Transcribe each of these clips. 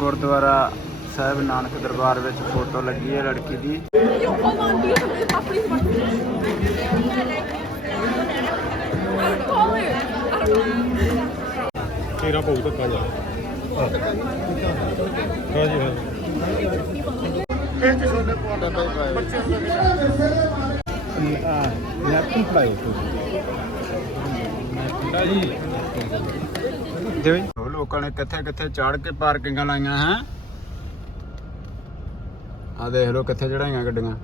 ਗੁਰਦੁਆਰਾ ਸਾਹਿਬ ਨਾਨਕ ਦਰਬਾਰ ਵਿੱਚ ਫੋਟੋ ਲੱਗੀ ਹੈ ਲੜਕੀ ਦੀ। ਤੇਰਾ ਪਊ ਤਾਂ ਕਾਜਾ ਹਾਂ। ਜੀ ਹਾਂ। ਇਹ ਕਿਸੇ ਨੇ ਤਾਂ ਪਾਇਆ ਬੱਚੇ ਦਾ ਆ ਲੈਪਟਾਪ ਪਾਇਆ ਹੋਇਆ ਜੀ। ਦੇਵੇ ਲੋਕਾਂ ਨੇ ਕਿੱਥੇ ਕਿੱਥੇ ਚਾੜ ਕੇ ਪਾਰਕਿੰਗਾਂ ਲਾਈਆਂ, ਹੈ? ਆ ਦੇਖ ਲਓ ਕਿੱਥੇ ਚੜਾਈਆਂ ਗੱਡੀਆਂ।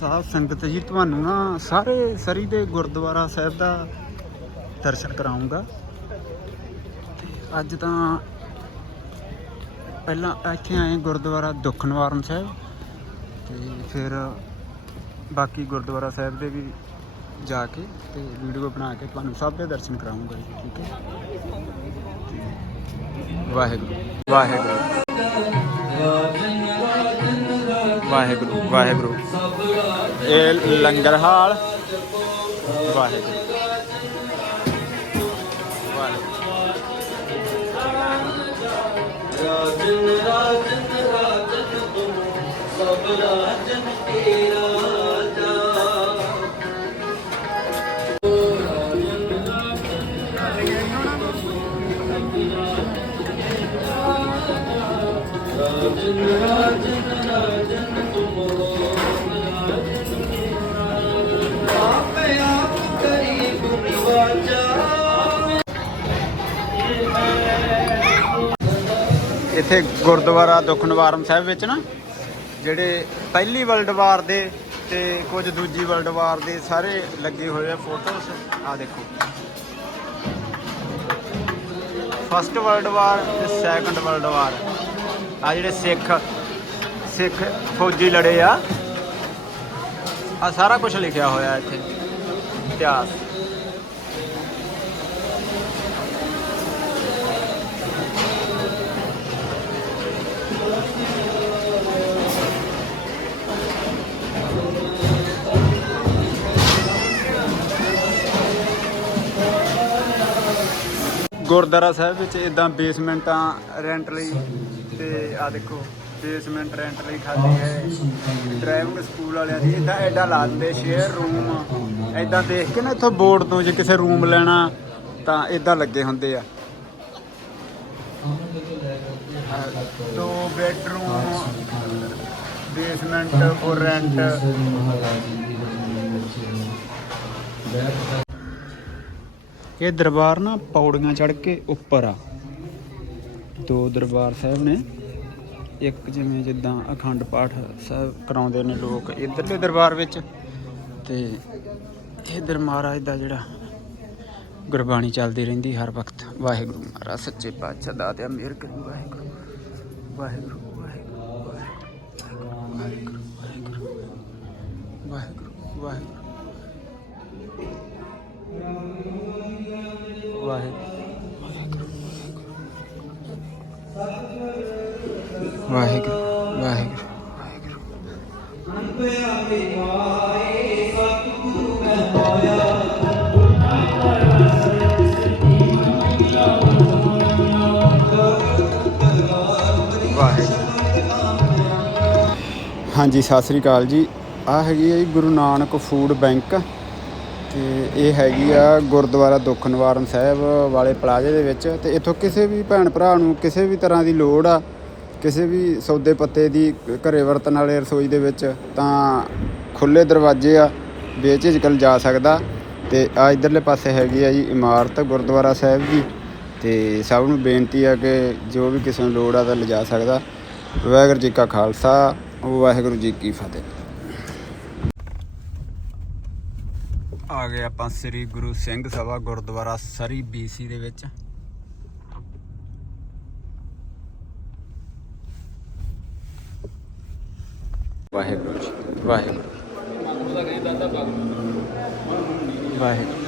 ਸਾਹਿਬ ਸੰਗਤ ਜੀ, ਤੁਹਾਨੂੰ ਨਾ ਸਾਰੇ ਸਰੀ ਦੇ ਗੁਰਦੁਆਰਾ ਸਾਹਿਬ ਦਾ ਦਰਸ਼ਨ ਕਰਾਉਂਗਾ। ਤੇ ਅੱਜ ਤਾਂ ਪਹਿਲਾਂ ਇੱਥੇ ਆਏ ਗੁਰਦੁਆਰਾ ਦੁੱਖ ਨਿਵਾਰਨ ਸਾਹਿਬ, ਤੇ ਫਿਰ ਬਾਕੀ ਗੁਰਦੁਆਰਾ ਸਾਹਿਬ ਦੇ ਵੀ ਜਾ ਕੇ ਤੇ ਵੀਡੀਓ ਬਣਾ ਕੇ ਤੁਹਾਨੂੰ ਸਭ ਦੇ ਦਰਸ਼ਨ ਕਰਾਉਂਗਾ ਜੀ, ਠੀਕ ਹੈ? ਤੇ ਵਾਹਿਗੁਰੂ ਵਾਹਿਗੁਰੂ। ਵਾਹਿਗੁਰੂ ਵਾਹਿਗੁਰੂ। ਇਹ ਲੰਗਰ ਹਾਲ। ਵਾਹਿਗੁਰੂ। ਵਾਹਿਗੁਰੂ ਰਾਜਨ ਰਾਜਨ ਰਾਜਨ ਤੁਮ ਸਭ ਰਾਜਨ ਕੇ ਰਾਜਾ ਰਾਜਨ ਰਾਜਨ ਇੱਥੇ ਗੁਰਦੁਆਰਾ ਦੁੱਖ ਨਿਵਾਰਨ ਸਾਹਿਬ ਵਿੱਚ ਨਾ, ਜਿਹੜੇ ਪਹਿਲੀ ਵਰਲਡ ਵਾਰ ਦੇ ਤੇ ਕੁਝ ਦੂਜੀ ਵਰਲਡ ਵਾਰ ਦੇ ਸਾਰੇ ਲੱਗੇ ਹੋਏ ਆ ਫੋਟੋਸ ਆ ਦੇਖੋ। ਫਸਟ ਵਰਲਡ ਵਾਰ ਤੇ ਸੈਕੰਡ ਵਰਲਡ ਵਾਰ ਆ ਜਿਹੜੇ ਸਿੱਖ ਸਿੱਖ ਫੌਜੀ ਲੜੇ ਆ। ਆ ਸਾਰਾ ਕੁਝ ਲਿਖਿਆ ਹੋਇਆ ਇੱਥੇ। ਇਤਿਹਾਸ। ਗੁਰਦੁਆਰਾ ਸਾਹਿਬ ਵਿੱਚ ਇਦਾਂ ਬੇਸਮੈਂਟਾਂ ਰੈਂਟ ਲਈ ਤੇ ਆ ਦੇਖੋ ਬੇਸਮੈਂਟ ਰੈਂਟ ਲਈ ਖਾਲੀ ਹੈ। ਡਰਾਈਵਿੰਗ ਸਕੂਲ ਵਾਲਿਆਂ ਦੀ ਇਦਾਂ ਐਡਾ ਲਾ ਦਿੰਦੇ ਸ਼ੇਅਰ ਰੂਮ ਐਦਾਂ ਦੇਖ ਕੇ ਨਾ ਇੱਥੋਂ ਬੋਰਡ ਤੋਂ ਜੇ ਕਿਸੇ ਰੂਮ ਲੈਣਾ, ਤਾਂ ਇਦਾਂ ਲੱਗੇ ਹੁੰਦੇ ਆ। ਦੋ ਬੈਡਰੂਮ ਬੇਸਮੈਂਟ ਫॉर ਰੈਂਟ ਇਹ ਦਰਬਾਰ ਨਾ ਪੌੜੀਆਂ ਚੜ ਕੇ ਉੱਪਰ ਆ। ਦੋ ਦਰਬਾਰ ਸਾਹਿਬ ਨੇ, ਇੱਕ ਜਿਵੇਂ ਜਿੱਦਾਂ ਅਖੰਡ ਪਾਠ ਸਾਹਿਬ ਕਰਾਉਂਦੇ ਨੇ ਲੋਕ ਇਧਰਲੇ ਦਰਬਾਰ ਵਿੱਚ ਤੇ ਇਧਰ ਮਹਾਰਾਜ ਦਾ ਜਿਹੜਾ ਗੁਰਬਾਣੀ ਚੱਲਦੀ ਰਹਿੰਦੀ ਹਰ ਵਕਤ। ਵਾਹਿਗੁਰੂ ਮਹਾਰਾਜ, ਸੱਚੇ ਪਾਤਸ਼ਾਹ ਦਾ ਦਾਤਿਆ ਮਿਹਰ ਕਰੀ ਵਾਹਿਗੁਰੂ ਵਾਹਿਗੁਰੂ। ਹਾਂਜੀ, ਸਤਿ ਸ੍ਰੀ ਅਕਾਲ ਜੀ। ਆ ਹੈਗੀ ਆ ਜੀ ਗੁਰੂ ਨਾਨਕ ਫੂਡ ਬੈਂਕ ਤੇ ਇਹ ਹੈਗੀ ਆ ਗੁਰਦੁਆਰਾ ਦੁੱਖ ਨਿਵਾਰਨ ਸਾਹਿਬ ਵਾਲੇ ਪਲਾਜ਼ੇ ਦੇ ਵਿੱਚ ਤੇ ਇੱਥੋਂ ਕਿਸੇ ਵੀ ਭੈਣ ਭਰਾ ਨੂੰ ਕਿਸੇ ਵੀ ਤਰ੍ਹਾਂ ਦੀ ਲੋੜ ਆ, ਕਿਸੇ ਵੀ ਸੌਦੇ ਪੱਤੇ ਦੀ ਘਰੇ ਵਰਤਣ ਵਾਲੇ ਰਸੋਈ ਦੇ ਵਿੱਚ ਤਾਂ ਖੁੱਲੇ ਦਰਵਾਜ਼ੇ ਆ, ਬੇਝਿਜਕਲ ਜਾ ਸਕਦਾ। ਤੇ ਆ ਇਧਰਲੇ ਪਾਸੇ ਹੈਗੀ ਆ ਜੀ ਇਮਾਰਤ ਗੁਰਦੁਆਰਾ ਸਾਹਿਬ ਦੀ ਤੇ ਸਭ ਨੂੰ ਬੇਨਤੀ ਆ ਕਿ ਜੋ ਵੀ ਕਿਸੇ ਨੂੰ ਲੋੜ ਆ ਤਾਂ ਲਿਜਾ ਸਕਦਾ। ਵਾਹਿਗੁਰੂ ਜੀ ਕਾ ਖਾਲਸਾ ਵਾਹਿਗੁਰੂ ਜੀ ਕੀ ਫਤਿਹ। ਆ ਗਏ ਆਪਾਂ ਸ੍ਰੀ ਗੁਰੂ ਸਿੰਘ ਸਭਾ ਗੁਰਦੁਆਰਾ ਸਰੀ ਬੀਸੀ ਦੇ ਵਿੱਚ। ਵਾਹਿਗੁਰੂ ਜੀ ਵਾਹਿਗੁਰੂ। ਵਾਹਿਗੁਰੂ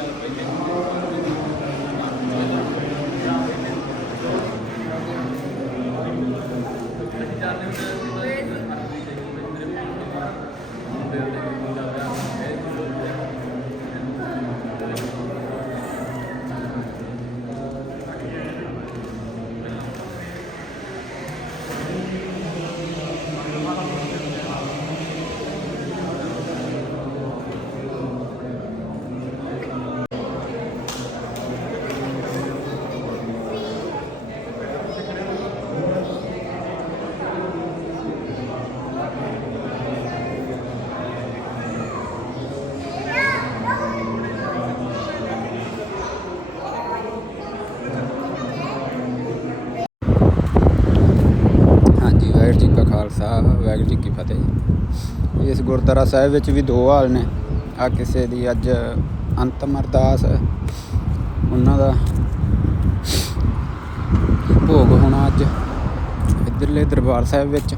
ਵਾਹਿਗੁਰੂ ਜੀ ਕੀ ਫਤਿਹ ਇਸ ਗੁਰਦੁਆਰਾ ਸਾਹਿਬ ਵਿੱਚ ਵੀ ਦੋ ਹਾਲ ਨੇ। ਆ ਕਿਸੇ ਦੀ ਅੱਜ ਅੰਤਮ ਅਰਦਾਸ ਉਹਨਾਂ ਦਾ ਭੋਗ ਹੋਣਾ ਅੱਜ ਇੱਧਰਲੇ ਦਰਬਾਰ ਸਾਹਿਬ ਵਿੱਚ।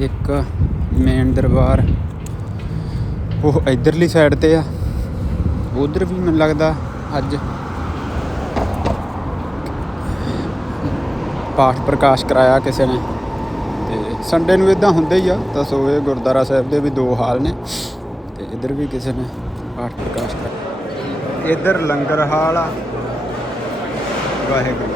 ਇੱਕ ਮੇਨ ਦਰਬਾਰ। ਉਹ ਇਧਰਲੀ ਸਾਈਡ ਤੇ ਆ। ਉਧਰ ਵੀ ਮੈਨੂੰ ਲੱਗਦਾ ਅੱਜ ਪਾਠ ਪ੍ਰਕਾਸ਼ ਕਰਾਇਆ ਕਿਸੇ ਨੇ। ਸੰਡੇ ਨੂੰ ਇਦਾਂ ਹੁੰਦਾ ਹੀ ਆ, ਤਾਂ ਸੋ ਇਹ ਗੁਰਦੁਆਰਾ ਸਾਹਿਬ ਦੇ ਵੀ ਦੋ ਹਾਲ ਨੇ, ਤੇ ਇਧਰ ਵੀ ਕਿਸੇ ਨੇ ਪਾਠ ਪ੍ਰਕਾਸ਼ ਕਰ ਇਧਰ ਲੰਗਰ ਹਾਲ ਆ, ਵਾਹਿਗੁਰੂ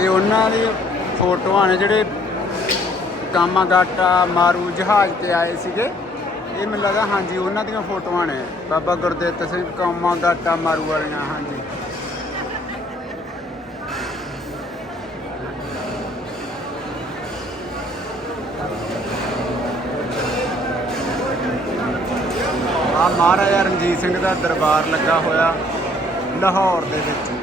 ਇਹ ਉਹਨਾਂ ਦੀ ਫੋਟੋਆਂ ਨੇ ਜਿਹੜੇ ਕਾਮਾਗਾਟਾ, ਮਾਰੂ ਜਹਾਜ਼ ਤੇ ਆਏ ਸੀਗੇ, ਇਹ ਮੈਨੂੰ ਲੱਗਾ ਹਾਂਜੀ, ਉਹਨਾਂ ਦੀਆਂ ਫੋਟੋਆਂ ਨੇ। ਬਾਬਾ ਗੁਰਦਿੱਤ ਸਿੰਘ ਕਾਮਾਗਾਟਾ, ਮਾਰੂ ਵਾਲੀਆਂ, ਹਾਂਜੀ। ਆ ਮਹਾਰਾਜਾ ਰਣਜੀਤ ਸਿੰਘ ਦਾ ਦਰਬਾਰ ਲੱਗਾ ਹੋਇਆ ਲਾਹੌਰ ਦੇ ਵਿੱਚ।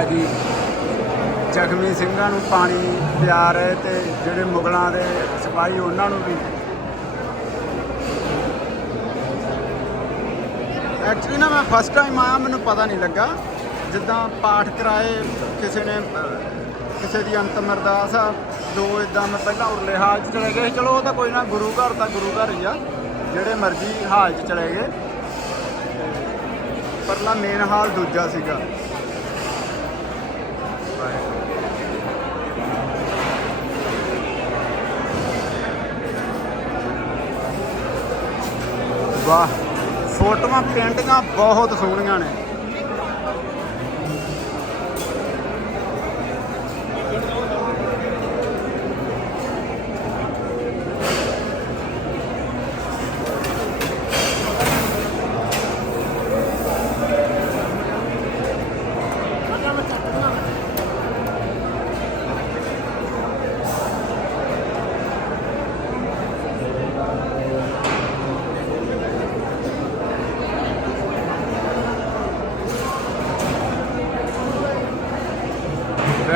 ਕਨਈਆ ਜੀ। ਜ਼ਖਮੀ ਸਿੰਘਾਂ ਨੂੰ ਪਾਣੀ ਪਿਆ ਰਹੇ ਤੇ ਜਿਹੜੇ ਮੁਗਲਾਂ ਦੇ ਸਿਪਾਹੀ ਉਹਨਾਂ ਨੂੰ ਵੀ। ਐਕਚੁਅਲੀ ਨਾ ਮੈਂ ਫਸਟ ਟਾਈਮ ਆਇਆ, ਮੈਨੂੰ ਪਤਾ ਨਹੀਂ ਲੱਗਾ। ਜਿੱਦਾਂ ਪਾਠ ਕਰਾਏ ਕਿਸੇ ਨੇ ਕਿਸੇ ਦੀ ਅੰਤਮ ਅਰਦਾਸ ਆ, ਦੋ ਇਦਾਂ ਮੈਂ ਪਹਿਲਾਂ ਉਰਲੇ ਹਾਲ 'ਚ ਚਲੇ ਗਏ। ਚਲੋ ਉਹ ਤਾਂ ਕੋਈ ਨਾ, ਗੁਰੂ ਘਰ ਤਾਂ ਗੁਰੂ ਘਰ ਹੀ ਆ, ਜਿਹੜੇ ਮਰਜ਼ੀ ਹਾਲ 'ਚ ਚਲੇ ਗਏ। ਪਰਲਾ ਮੇਨ ਹਾਲ ਦੂਜਾ ਸੀਗਾ। ਵਾਹ। ਫੋਟੋਆਂ ਪੇਂਟਿੰਗਾਂ ਬਹੁਤ ਸੋਹਣੀਆਂ ਨੇ।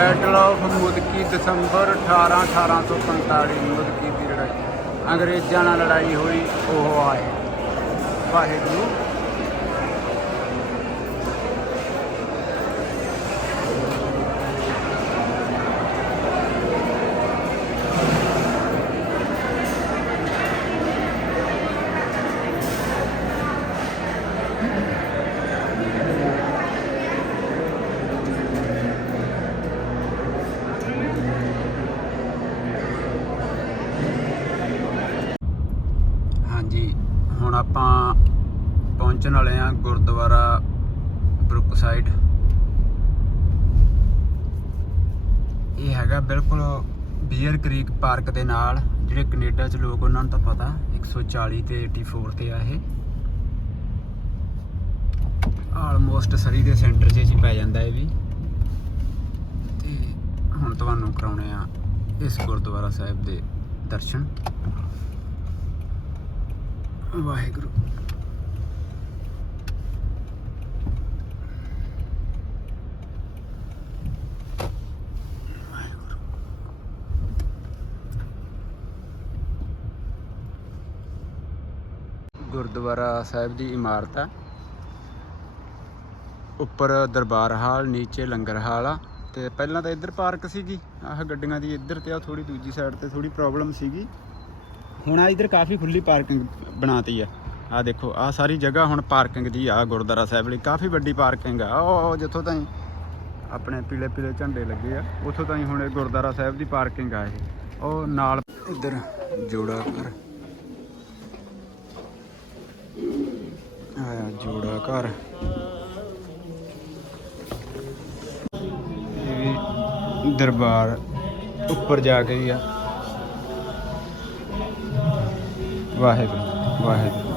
ਬੈਟਲ ਆਫ ਮੁਦਕੀ ਦਸੰਬਰ 18 1845 ਮੁਦਕੀ ਦੀ ਲੜਾਈ। ਅੰਗਰੇਜ਼ਾਂ ਨਾਲ ਲੜਾਈ ਹੋਈ, ਉਹ ਆਏ। ਵਾਹਿਗੁਰੂ ਹਾਂਜੀ ਹੁਣ ਆਪਾਂ ਪਹੁੰਚਣ ਵਾਲੇ ਆ ਗੁਰਦੁਆਰਾ ਬਰੁੱਕ ਸਾਈਡ ਇਹ ਹੈਗਾ ਬਿਲਕੁਲ ਬੀਅਰ ਕ੍ਰੀਕ ਪਾਰਕ ਦੇ ਨਾਲ, ਜਿਹੜੇ ਕੈਨੇਡਾ 'ਚ ਲੋਕ ਉਹਨਾਂ ਨੂੰ ਤਾਂ ਪਤਾ 140 ਤੇ 84 ਤੇ ਆ ਇਹ। ਆਲਮੋਸਟ ਸਰੀ ਦੇ ਸੈਂਟਰ 'ਚ ਹੀ ਪੈ ਜਾਂਦਾ ਇਹ ਵੀ। ਤੇ ਹੁਣ ਤੁਹਾਨੂੰ ਕਰਾਉਣੇ ਆ ਇਸ ਗੁਰਦੁਆਰਾ ਸਾਹਿਬ ਦੇ ਦਰਸ਼ਨ। ਵਾਹਿਗੁਰੂ ਵਾਹਿਗੁਰੂ। ਗੁਰਦੁਆਰਾ ਸਾਹਿਬ ਦੀ ਇਮਾਰਤ ਆ ਉੱਪਰ ਦਰਬਾਰ ਹਾਲ, ਨੀਚੇ ਲੰਗਰ ਹਾਲ ਆ। ਤੇ ਪਹਿਲਾਂ ਤਾਂ ਇੱਧਰ ਪਾਰਕ ਸੀਗੀ। ਆਹ ਗੱਡੀਆਂ ਦੀ ਇੱਧਰ ਤੇ ਆ ਥੋੜੀ ਦੂਜੀ ਸਾਈਡ ਤੇ ਥੋੜੀ ਪ੍ਰੋਬਲਮ ਸੀਗੀ। ਹੁਣ ਆ ਇੱਧਰ ਕਾਫੀ ਖੁੱਲੀ ਪਾਰਕਿੰਗ ਬਣਾਤੀ ਆ। ਆ ਦੇਖੋ ਆ ਸਾਰੀ ਜਗ੍ਹਾ ਹੁਣ ਪਾਰਕਿੰਗ ਦੀ ਆ, ਗੁਰਦੁਆਰਾ ਸਾਹਿਬ ਲਈ ਕਾਫੀ ਵੱਡੀ ਪਾਰਕਿੰਗ ਆ। ਉਹ ਉਹ ਜਿੱਥੋਂ ਤਾਈਂ ਆਪਣੇ ਪੀਲੇ ਪੀਲੇ ਝੰਡੇ ਲੱਗੇ ਆ, ਉੱਥੋਂ ਤਾਈਂ ਹੁਣ ਇਹ ਗੁਰਦੁਆਰਾ ਸਾਹਿਬ ਦੀ ਪਾਰਕਿੰਗ ਆ ਇਹ। ਉਹ ਨਾਲ ਇੱਧਰ ਜੋੜਾ ਘਰ। ਆਇਆ ਜੋੜਾ ਘਰ। ਇਹ ਵੀ ਦਰਬਾਰ ਉੱਪਰ ਜਾ ਕੇ ਹੀ ਆ। ਵਾਹਿਗੁਰੂ ਵਾਹਿਗੁਰੂ। ਵਾਹਿਗੁਰੂ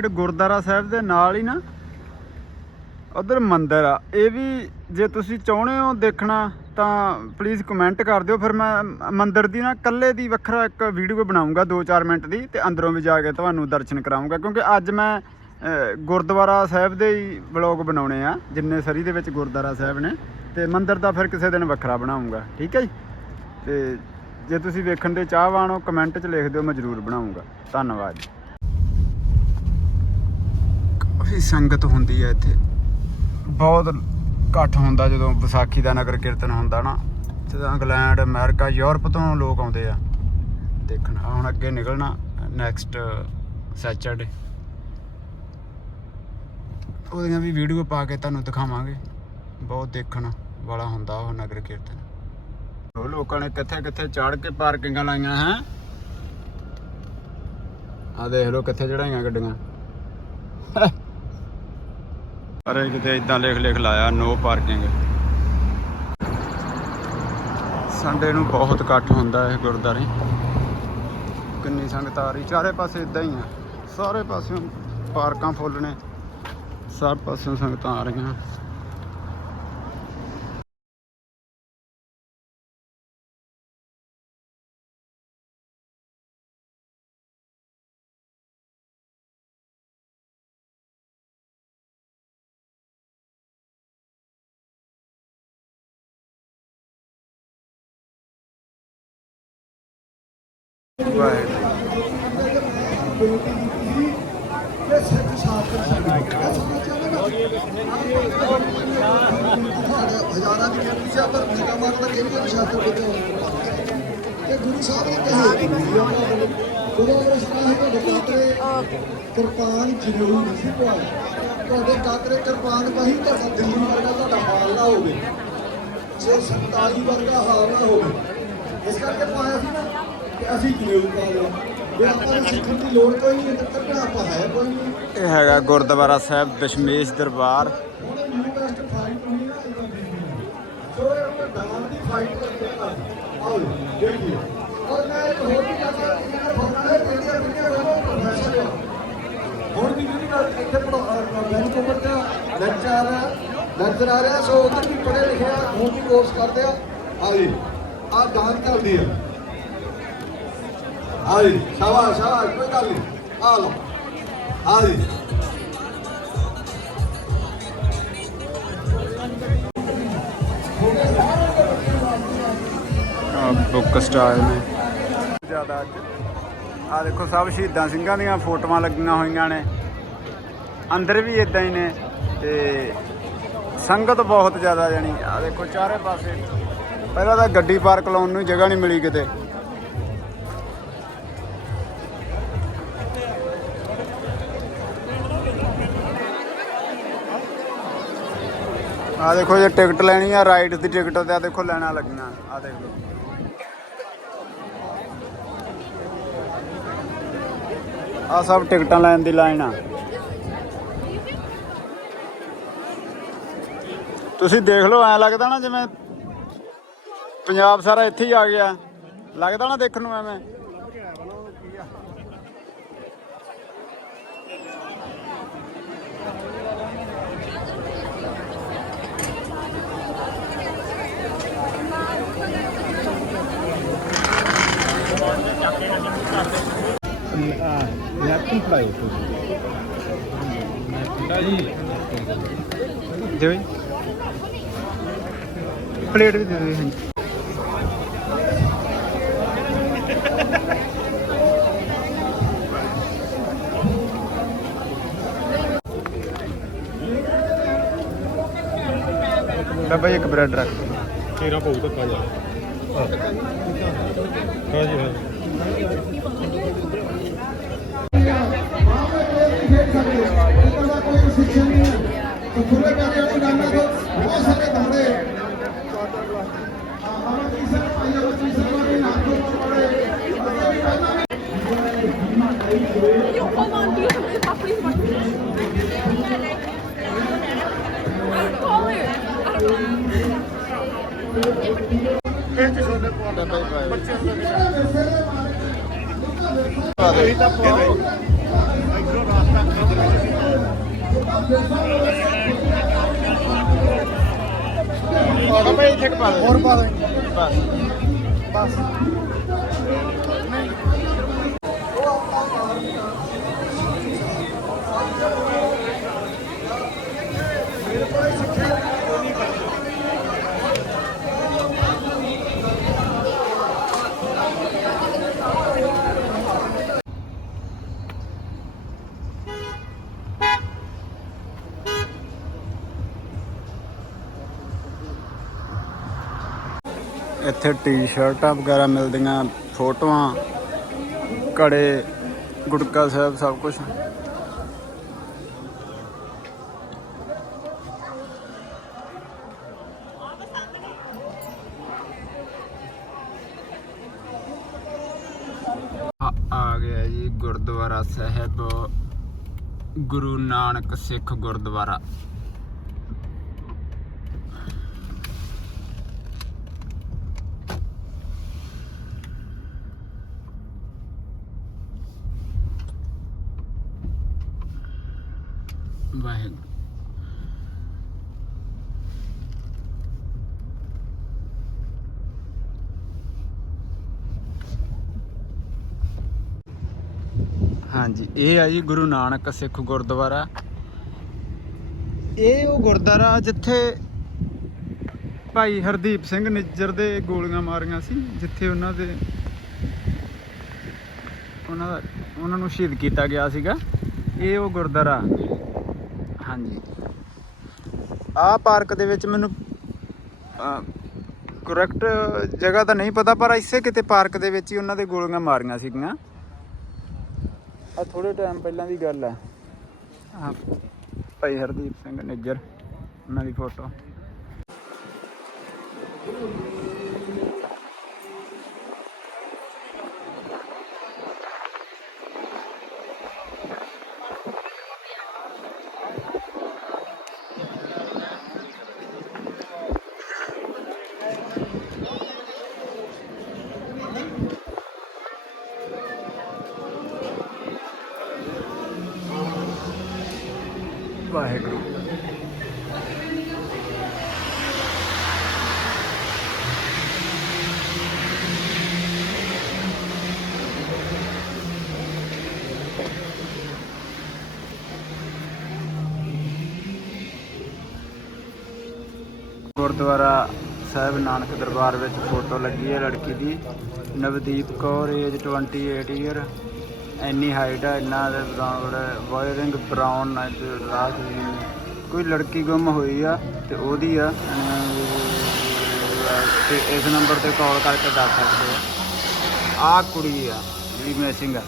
ਸਾਈਡ ਗੁਰਦੁਆਰਾ ਸਾਹਿਬ ਦੇ ਨਾਲ ਹੀ ਨਾ ਉਧਰ ਮੰਦਿਰ ਆ। ਇਹ ਵੀ ਜੇ ਤੁਸੀਂ ਚਾਹੁੰਦੇ ਹੋ ਦੇਖਣਾ, ਤਾਂ ਪਲੀਜ਼ ਕਮੈਂਟ ਕਰ ਦਿਓ। ਫਿਰ ਮੈਂ ਮ- ਮੰਦਿਰ ਦੀ ਨਾ ਕੱਲੇ ਦੀ ਵੱਖਰਾ ਇੱਕ ਵੀਡੀਓ ਬਣਾਉਂਗਾ 2-4 ਮਿੰਟ ਦੀ ਤੇ ਅੰਦਰੋਂ ਵੀ ਜਾ ਕੇ ਤੁਹਾਨੂੰ ਦਰਸ਼ਨ ਕਰਾਉਂਗਾ। ਕਿਉਂਕਿ ਅੱਜ ਮੈਂ ਗੁਰਦੁਆਰਾ ਸਾਹਿਬ ਦੇ ਹੀ ਵਲੌਗ ਬਣਾਉਣੇ ਆ, ਜਿੰਨੇ ਸਰੀ ਦੇ ਵਿੱਚ ਗੁਰਦੁਆਰਾ ਸਾਹਿਬ ਨੇ। ਤੇ ਮੰਦਿਰ ਦਾ ਫਿਰ ਕਿਸੇ ਦਿਨ ਵੱਖਰਾ ਬਣਾਉਂਗਾ, ਠੀਕ ਹੈ ਜੀ? ਤੇ ਜੇ ਤੁਸੀਂ ਵੇਖਣ ਦੇ ਚਾਹਵਾਨ ਹੋ ਕਮੈਂਟ 'ਚ ਲਿਖ ਦਿਓ, ਮੈਂ ਜ਼ਰੂਰ ਬਣਾਉਂਗਾ। ਧੰਨਵਾਦ ਜੀ। ਕਾਫੀ ਸੰਗਤ ਹੁੰਦੀ ਹੈ ਇੱਥੇ। ਬਹੁਤ ਇਕੱਠ ਹੁੰਦਾ ਜਦੋਂ ਵਿਸਾਖੀ ਦਾ ਨਗਰ ਕੀਰਤਨ ਹੁੰਦਾ ਨਾ। ਜਦੋਂ ਇੰਗਲੈਂਡ, ਅਮਰੀਕਾ, ਯੂਰਪ ਤੋਂ ਲੋਕ ਆਉਂਦੇ ਆ। ਦੇਖਣ ਹੁਣ ਅੱਗੇ ਨਿਕਲਣਾ ਨੈਕਸਟ ਸੈਚਰਡੇ ਉਹਦੀਆਂ ਵੀ ਵੀਡੀਓ ਪਾ ਕੇ ਤੁਹਾਨੂੰ ਦਿਖਾਵਾਂਗੇ। ਬਹੁਤ ਦੇਖਣ ਵਾਲਾ ਹੁੰਦਾ ਉਹ ਨਗਰ ਕੀਰਤਨ। ਉਹ ਲੋਕਾਂ ਨੇ ਕਿੱਥੇ ਕਿੱਥੇ ਚੜ ਕੇ ਪਾਰਕਿੰਗਾਂ ਲਾਈਆਂ, ਹੈ? ਆ ਦੇਖ ਲਓ ਕਿੱਥੇ ਚੜਾਈਆਂ ਗੱਡੀਆਂ। ਅਰੇ ਕਿਤੇ ਇਦਾਂ ਲਿਖ ਲਿਖ ਲਾਇਆ ਨੋ ਪਾਰਕਿੰਗ ਸੰਡੇ ਨੂੰ ਬਹੁਤ ਇਕੱਠ ਹੁੰਦਾ ਹੈ ਗੁਰਦਾਰੇ। ਕਿੰਨੀ ਸੰਗਤ ਆ ਰਹੀ ਚਾਰੇ ਪਾਸੇ ਇਦਾਂ ਹੀ ਆ। ਸਾਰੇ ਪਾਸਿਓਂ ਪਾਰਕਾਂ ਫੁੱਲ ਨੇ ਸਾਰੇ ਪਾਸਿਓਂ ਸੰਗਤਾਂ ਆ ਰਹੀਆਂ। ਤੇ ਗੁਰੂ ਸਾਹਿਬ ਨੇ ਕਹੇ ਗੁਰੂ ਅਗਰ ਸਲਾਹ ਹੈ ਤੁਹਾਡੇ ਕਾਤਰੇ ਕਿਰਪਾਨ ਜ਼ਰੂਰ ਨਹੀਂ ਸੀ ਪਾਇਆ ਤੁਹਾਡੇ ਕਾਤਰੇ ਕਿਰਪਾਨ ਪਾਹੀ ਤੁਹਾਡਾ ਦਿੱਲੀ ਵਰਗਾ ਤੁਹਾਡਾ ਹਾਲ ਨਾ ਹੋਵੇ ਜੇ 47 ਵਰਗਾ ਹਾਲ ਨਾ ਹੋਵੇ ਇਸ ਕਰਕੇ ਪਾਇਆ ਸੀ ਨਾ ਕਿ ਅਸੀਂ ਜਨੇਊ ਪਾ ਲਿਆ ਵੀ ਆਪਾਂ ਨੂੰ ਸਿੱਖਣ ਦੀ ਲੋੜ ਕੋਈ ਨਹੀਂ ਤੇ ਕੱਢਣਾ ਆਪਾਂ ਹੈ ਕੋਈ ਨਹੀਂ। ਇਹ ਹੈਗਾ ਗੁਰਦੁਆਰਾ ਸਾਹਿਬ ਦਸ਼ਮੇਸ਼ ਦਰਬਾਰ। ਉਹਨੇ ਨਿਊ ਬੈਸਟ ਫਾਈਟ ਹੋਈ ਨਾ ਇਹਦਾ ਸੋ ਇਹ ਉਹ ਦਾਨ ਦੀ ਫਾਈਟ ਕਰਦੇ ਆ ਆਓ ਦੇਖੀਏ। ਔਰ ਮੈਂ ਇੱਕ ਹੋਰ ਵੀ ਕਹਿੰਦਾ ਕਿ ਇਹਨਾਂ ਫੋਨਾਂ ਦੇ ਜਿਹੜੀਆਂ ਵੀਡੀਓ ਉਹ ਪ੍ਰੋਫੈਸਰ ਆ। ਹੁਣ ਵੀ ਜਿਹੜੀ ਇੱਥੇ ਪੜਾ ਵੈਨਕੂਵਰ ਦਾ ਲੈਕਚਰ ਲੈਕਚਰ ਆ ਰਿਹਾ ਸੋ ਉਧਰ ਵੀ ਪੜ੍ਹੇ ਲਿਖਿਆ ਹੁਣ ਵੀ ਕੋਰਸ ਕਰਦੇ ਆ। ਆ ਜੀ ਆ ਦਾਨ ਚੱਲਦੀ ਆ। ਆ ਜੀ ਸ਼ਾਬਾਸ਼ ਸ਼ਾਬਾਸ਼ ਕੋਈ ਗੱਲ ਨਹੀਂ ਆ ਲਓ ਆ ਜੀ ਬੁੱਕ ਸਟਾਲ ਨੇ। ਜ਼ਿਆਦਾ ਅੱਜ। ਆ ਦੇਖੋ ਸਭ ਸ਼ਹੀਦਾਂ ਸਿੰਘਾਂ ਦੀਆਂ ਫੋਟੋਆਂ ਲੱਗੀਆਂ ਹੋਈਆਂ ਨੇ। ਅੰਦਰ ਵੀ ਇਦਾਂ ਹੀ ਨੇ ਤੇ ਸੰਗਤ ਬਹੁਤ ਜ਼ਿਆਦਾ ਜਾਣੀ। ਆ ਦੇਖੋ ਚਾਰੇ ਪਾਸੇ। ਪਹਿਲਾਂ ਤਾਂ ਗੱਡੀ ਪਾਰਕ ਲਾਉਣ ਨੂੰ ਜਗ੍ਹਾ ਨਹੀਂ ਮਿਲੀ ਕਿਤੇ। ਆ ਦੇਖੋ ਜੇ ਟਿਕਟ ਲੈਣੀ ਆ ਰਾਈਡ ਦੀ ਟਿਕਟ ਤੇ ਆ ਦੇਖੋ ਲੈਣਾ ਲੱਗਣਾ ਆ ਦੇਖ ਲਓ। ਆ ਸਭ ਟਿਕਟਾਂ ਲੈਣ ਦੀ ਲਾਈਨ ਆ। ਤੁਸੀਂ ਦੇਖ ਲਓ, ਐ ਲੱਗਦਾ ਨਾ ਜਿਵੇਂ ਪੰਜਾਬ ਸਾਰਾ ਇੱਥੇ ਹੀ ਆ ਗਿਆ। ਲੱਗਦਾ ਨਾ ਦੇਖਣ ਨੂੰ ਐਵੇਂ। ਨੈਪਕਿਨ ਫੜਾਇਓ ਦਿਓ ਜੀ ਪਲੇਟ ਵੀ ਦੇ ਦਿਓ ਜੀ ਡੱਬਾ ਇੱਕ ਬ੍ਰੈਡ ਰੱਖ ਦਿਓ। ਤੇਰਾ ਪਊ ਧੱਕਾ ਜਾ ਹਾਂ ਜੀ don't know. ਡੱਬਾ ਇੱਥੇ ਕੁ ਪਾ ਦਿਓ ਹੋਰ ਪਾ ਦਿਓ ਬਸ ਬਸ ਇੱਥੇ ਟੀ-ਸ਼ਰਟਾਂ ਵਗੈਰਾ ਮਿਲਦੀਆਂ, ਫੋਟੋਆਂ ਕੜੇ ਗੁਟਕਾ ਸਾਹਿਬ, ਸਭ ਕੁਝ ਆ ਆ ਗਿਆ ਜੀ ਗੁਰਦੁਆਰਾ ਸਾਹਿਬ, ਗੁਰੂ ਨਾਨਕ ਸਿੱਖ ਗੁਰਦੁਆਰਾ ਵਾਹਿਗੁਰੂ ਹਾਂਜੀ, ਇਹ ਆ ਜੀ ਗੁਰੂ ਨਾਨਕ ਸਿੱਖ ਗੁਰਦੁਆਰਾ। ਇਹ ਉਹ ਗੁਰਦੁਆਰਾ ਜਿੱਥੇ ਭਾਈ ਹਰਦੀਪ ਸਿੰਘ ਨਿੱਜਰ ਦੇ ਗੋਲੀਆਂ ਮਾਰੀਆਂ ਸੀ, ਜਿੱਥੇ ਉਹਨਾਂ ਦੇ ਉਹਨਾਂ ਦਾ ਉਹਨਾਂ ਨੂੰ ਸ਼ਹੀਦ ਕੀਤਾ ਗਿਆ ਸੀਗਾ। ਇਹ ਉਹ ਗੁਰਦੁਆਰਾ। ਹਾਂਜੀ। ਆਹ ਪਾਰਕ ਦੇ ਵਿੱਚ ਮੈਨੂੰ ਕਰੈਕਟ ਜਗ੍ਹਾ ਤਾਂ ਨਹੀਂ ਪਤਾ, ਪਰ ਇਸੇ ਕਿਤੇ ਪਾਰਕ ਦੇ ਵਿੱਚ ਹੀ ਉਹਨਾਂ ਦੇ ਗੋਲੀਆਂ ਮਾਰੀਆਂ ਸੀਗੀਆਂ। ਆ ਥੋੜੇ ਟਾਈਮ ਪਹਿਲਾਂ ਦੀ ਗੱਲ ਹੈ। ਆ ਭਾਈ ਹਰਦੀਪ ਸਿੰਘ ਨਿੱਜਰ ਉਹਨਾਂ ਦੀ ਫੋਟੋ ਵਾਹਿਗੁਰੂ ਗੁਰਦੁਆਰਾ ਸਾਹਿਬ ਨਾਨਕ ਦਰਬਾਰ ਵਿੱਚ ਫੋਟੋ ਲੱਗੀ ਹੈ ਲੜਕੀ ਦੀ। ਨਵਦੀਪ ਕੌਰ ਏਜ 28 ਈਅਰ ਇੰਨੀ ਹਾਈਟ ਹੈ ਇੰਨਾ ਬਰਾਊਨ ਵਾਇਰਿੰਗ ਬਰਾਊਨ ਰਾਤ ਕੋਈ ਲੜਕੀ ਗੁੰਮ ਹੋਈ ਆ ਤੇ ਉਹਦੀ ਆ। ਅਹ, ਤੇ ਇਸ ਨੰਬਰ ਤੇ ਕਾਲ ਕਰਕੇ ਦੱਸ ਸਕਦੇ ਆ। ਆ ਕੁੜੀ ਆ ਜਿਹੜੀ ਮੈਸਿੰਗ ਆ।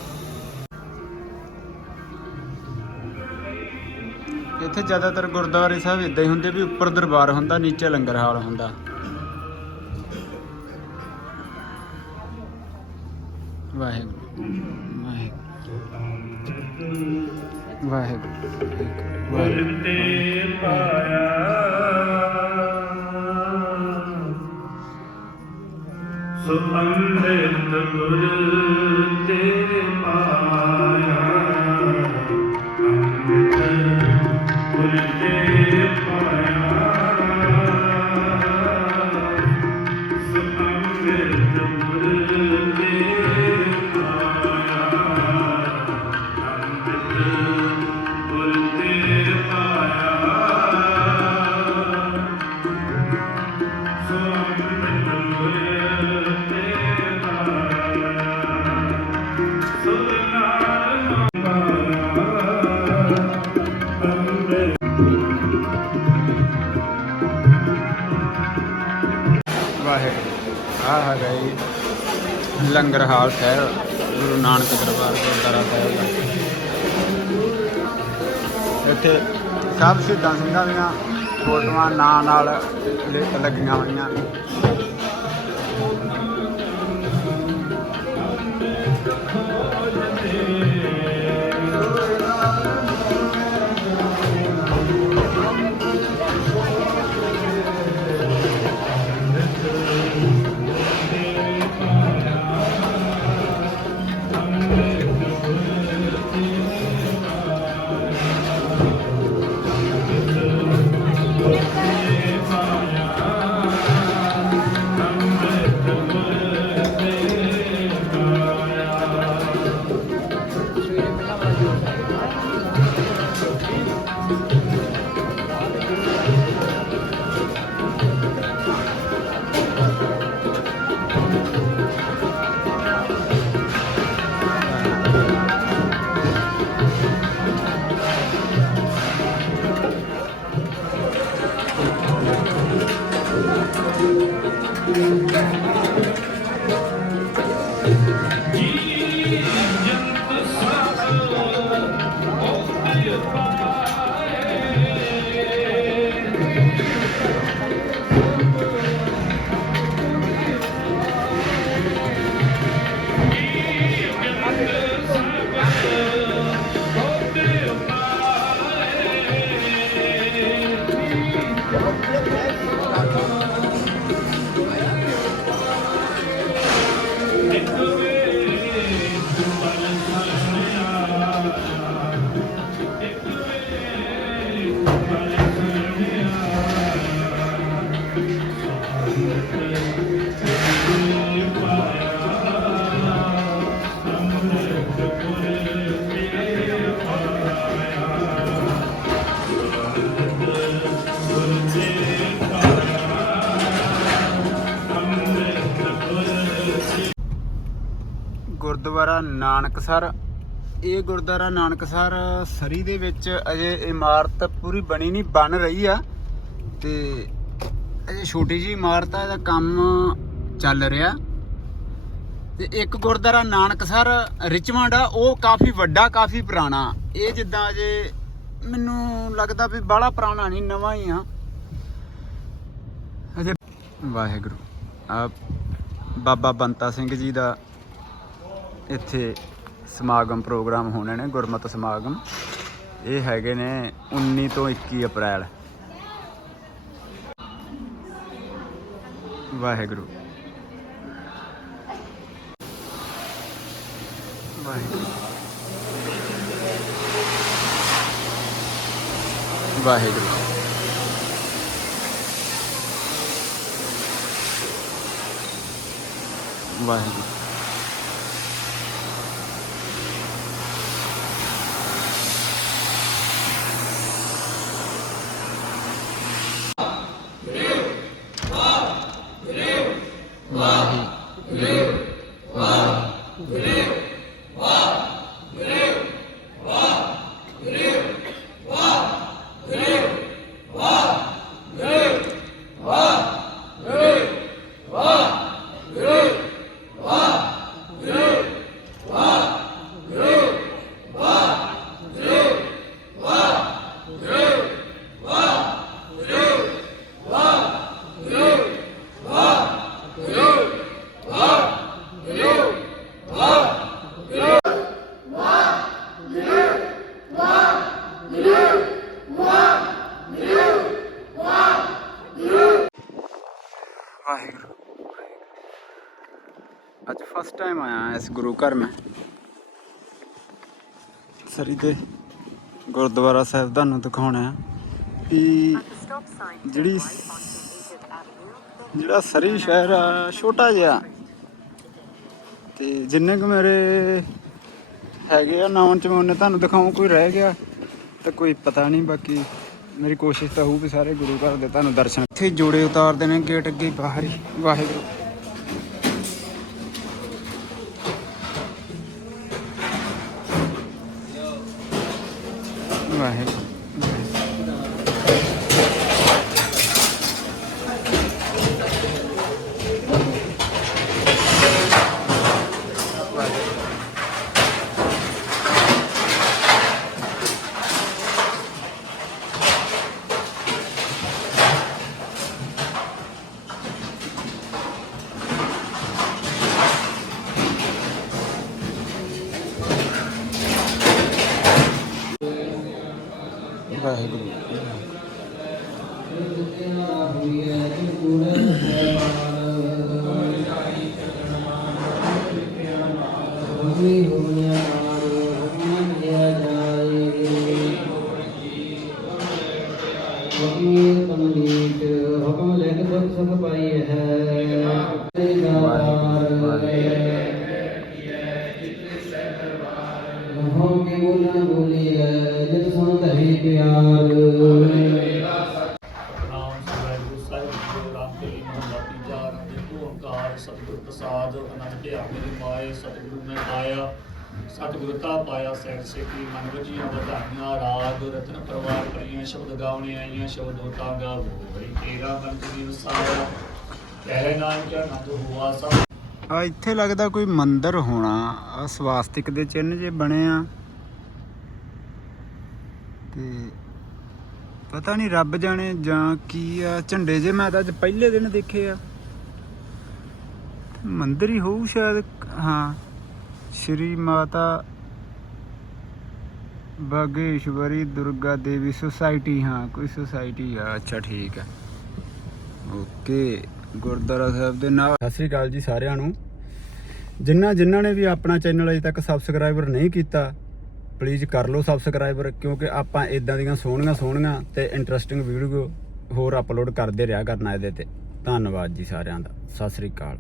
ਇੱਥੇ ਜ਼ਿਆਦਾਤਰ ਗੁਰਦੁਆਰੇ ਸਾਹਿਬ ਇਦਾਂ ਹੀ ਹੁੰਦੇ ਵੀ ਉੱਪਰ ਦਰਬਾਰ ਹੁੰਦਾ, ਨੀਚੇ ਲੰਗਰ ਹਾਲ ਹੁੰਦਾ। ਵਾਹਿਗੁਰੂ ਵਾਹਿਗੁਰੂ। ਵਾਹਿਗੁਰੂ ਵਾਹਿਗੁਰੂ ਤੇ ਵਾਹਿਗੁਰੂ। ਆ ਹੈਗਾ ਜੀ ਲੰਗਰ ਹਾਲ ਸਾਹਿਬ, ਗੁਰੂ ਨਾਨਕ ਦਰਬਾਰ ਗੁਰਦੁਆਰਾ ਸਾਹਿਬ ਦਾ। ਇੱਥੇ ਸਭ ਸਿੱਧਾਂ ਸਿੰਘਾਂ ਦੀਆਂ ਫੋਟੋਆਂ ਨਾਂ ਨਾਲ ਲਿ- ਲੱਗੀਆਂ ਹੋਈਆਂ। ਗੁਰਦੁਆਰਾ ਨਾਨਕਸਰ ਇਹ ਗੁਰਦੁਆਰਾ ਨਾਨਕਸਰ ਸਰੀ ਦੇ ਵਿੱਚ ਅਜੇ ਇਮਾਰਤ ਪੂਰੀ ਬਣੀ ਨਹੀਂ, ਬਣ ਰਹੀ ਆ ਤੇ ਅਜੇ ਛੋਟੀ ਜੀ ਇਮਾਰਤ ਆ, ਇਹਦਾ ਕੰਮ ਚੱਲ ਰਿਹਾ। ਤੇ ਇੱਕ ਗੁਰਦੁਆਰਾ ਨਾਨਕਸਰ ਰਿਚਮੰਡ ਆ, ਉਹ ਕਾਫੀ ਵੱਡਾ, ਕਾਫੀ ਪੁਰਾਣਾ। ਇਹ ਜਿੱਦਾਂ ਅਜੇ ਮੈਨੂੰ ਲੱਗਦਾ ਵੀ ਬਾਹਲਾ ਪੁਰਾਣਾ ਨਹੀਂ, ਨਵਾਂ ਹੀ ਆ। ਅਜੇ ਵਾਹਿਗੁਰੂ। ਆ ਬਾਬਾ ਬੰਤਾ ਸਿੰਘ ਜੀ ਦਾ ਇੱਥੇ ਸਮਾਗਮ ਪ੍ਰੋਗਰਾਮ ਹੋਣੇ ਨੇ, ਗੁਰਮਤਿ ਸਮਾਗਮ। ਇਹ ਹੈਗੇ ਨੇ 19 ਤੋਂ 21 ਅਪ੍ਰੈਲ। ਵਾਹਿਗੁਰੂ ਵਾਹਿਗੁਰੂ। ਵਾਹਿਗੁਰੂ। ਵਾਹਿਗੁਰੂ। ਗੁਰੂ ਘਰ ਮੈਂ। ਸਰੀ ਦੇ ਗੁਰਦੁਆਰਾ ਸਾਹਿਬ ਤੁਹਾਨੂੰ ਦਿਖਾਉਣਾ ਹੈ ਕਿ ਜਿਹੜੀ ਜਿਹੜਾ ਸਰੀ ਸ਼ਹਿਰ ਆ, ਛੋਟਾ ਜਿਹਾ। ਤੇ ਜਿੰਨੇ ਕੁ ਮੇਰੇ ਹੈਗੇ ਆ ਨਾਉਣ ਚ ਮੈਂ ਤੁਹਾਨੂੰ ਦਿਖਾਉਂ, ਕੋਈ ਰਹਿ ਗਿਆ ਤਾਂ ਕੋਈ ਪਤਾ ਨਹੀਂ, ਬਾਕੀ ਮੇਰੀ ਕੋਸ਼ਿਸ਼ ਤਾਂ ਹੋਊ ਵੀ ਸਾਰੇ ਗੁਰੂ ਘਰ ਦੇ ਤੁਹਾਨੂੰ ਦਰਸ਼ਨ ਇੱਥੇ ਜੋੜੇ ਉਤਾਰਦੇ ਨੇ, ਗੇਟ ਅੱਗੇ ਬਾਹਰ ਹੀ, ਵਾਹਿਗੁਰੂ। ਵਾਹਿਗੁਰੂ ਹੁਕਮੀ ਇੱਥੇ ਲੱਗਦਾ ਕੋਈ ਮੰਦਿਰ ਹੋਣਾ। ਆ ਸਵਾਸਤਿਕ ਦੇ ਚਿੰਨ੍ਹ ਜੇ ਬਣੇ ਆ। ਤੇ ਪਤਾ ਨਹੀਂ ਰੱਬ ਜਾਣੇ ਜਾਂ ਕੀ ਆ। ਝੰਡੇ ਜੇ ਮੈਂ ਤਾਂ ਅੱਜ ਪਹਿਲੇ ਦਿਨ ਦੇਖੇ ਆ। ਮੰਦਿਰ ਹੀ ਹੋਊ ਸ਼ਾਇਦ। ਹਾਂ, ਸ਼੍ਰੀ ਮਾਤਾ ਬਾਗੇਸ਼ਵਰੀ ਦੁਰਗਾ ਦੇਵੀ ਸੁਸਾਇਟੀ। ਹਾਂ, ਕੋਈ ਸੁਸਾਇਟੀ ਆ। ਅੱਛਾ, ਠੀਕ ਆ। ਓਕੇ, ਗੁਰਦੁਆਰਾ ਸਾਹਿਬ ਦੇ ਨਾਲ। ਸਤਿ ਸ੍ਰੀ ਅਕਾਲ ਜੀ ਸਾਰਿਆਂ ਨੂੰ। ਜਿਨ੍ਹਾਂ ਜਿਨ੍ਹਾਂ ਨੇ ਵੀ ਆਪਣਾ ਚੈਨਲ ਅਜੇ ਤੱਕ ਸਬਸਕ੍ਰਾਈਬਰ ਨਹੀਂ ਕੀਤਾ ਪਲੀਜ਼ ਕਰ ਲਓ ਸਬਸਕ੍ਰਾਈਬਰ ਕਿਉਂਕਿ ਆਪਾਂ ਇਦਾਂ ਦੀਆਂ ਸੋਹਣੀਆਂ ਸੋਹਣੀਆਂ ਤੇ ਇੰਟਰਸਟਿੰਗ ਵੀਡੀਓ ਹੋਰ ਅਪਲੋਡ ਕਰਦੇ ਰਿਹਾ ਕਰਨਾ ਇਹਦੇ ਤੇ। ਧੰਨਵਾਦ ਜੀ ਸਾਰਿਆਂ ਦਾ। ਸਤਿ ਸ੍ਰੀ ਅਕਾਲ।